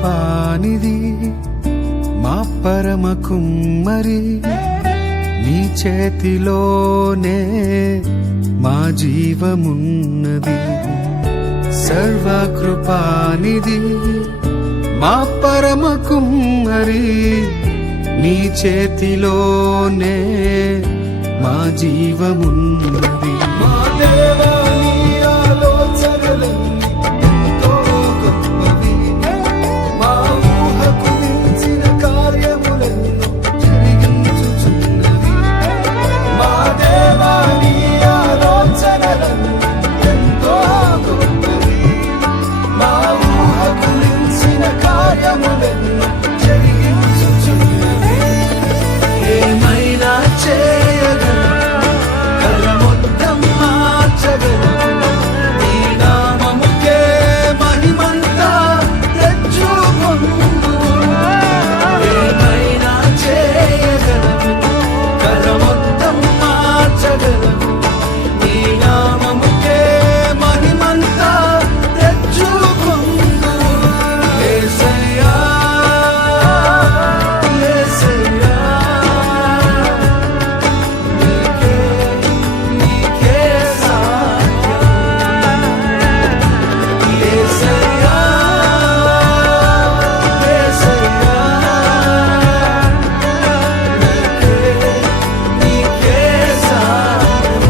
కృపానిధి మా పరమ కుమ్మరి, నీ చేతిలోనే మా జీవమున్నది. సర్వకృపానిధి మా పరమ కుమ్మరి, నీ చేతిలోనే మా జీవమున్నది. మా దేవా నీ ఆలోచనలన్నీ ఎంతో గొప్పవి, మా ఊహకు మించిన కార్యములెన్నో జరిగించుచున్నవి. మా దేవా నీ ఆలోచనలన్నీ ఎంతో గొప్పవి, మా ఊహకు మించిన కార్యములెన్నో జరిగించుచున్నవి. ఏమైనా చేయగలవు, కల మొత్తం మార్చగలవు, నీ నామముకే మహిమంతా తెచ్చుకొందువు. ఏమైనా చేయగలవు, కల మొత్తం మార్చగలవు, నీ నామముకే మహిమంతా తెచ్చుకొందువు. యేసయ్యా యేసయ్యా, నీకే సాధ్యం. యేసయ్యా యేసయ్యా, నీకే సాధ్యం.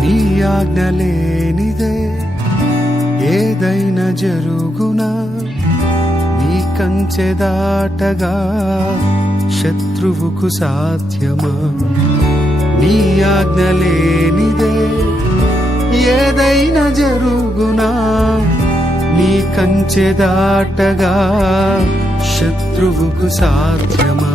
నీ ఆజ్ఞ లేనిదే ఏదైనా జరుగునా, నీ కంచె దాటగా శత్రువుకు సాధ్యమా. నీ ఆజ్ఞ లేనిదే ఏదైనా జరుగునా, నీ కంచె దాటగా శత్రువుకు సాధ్యమా.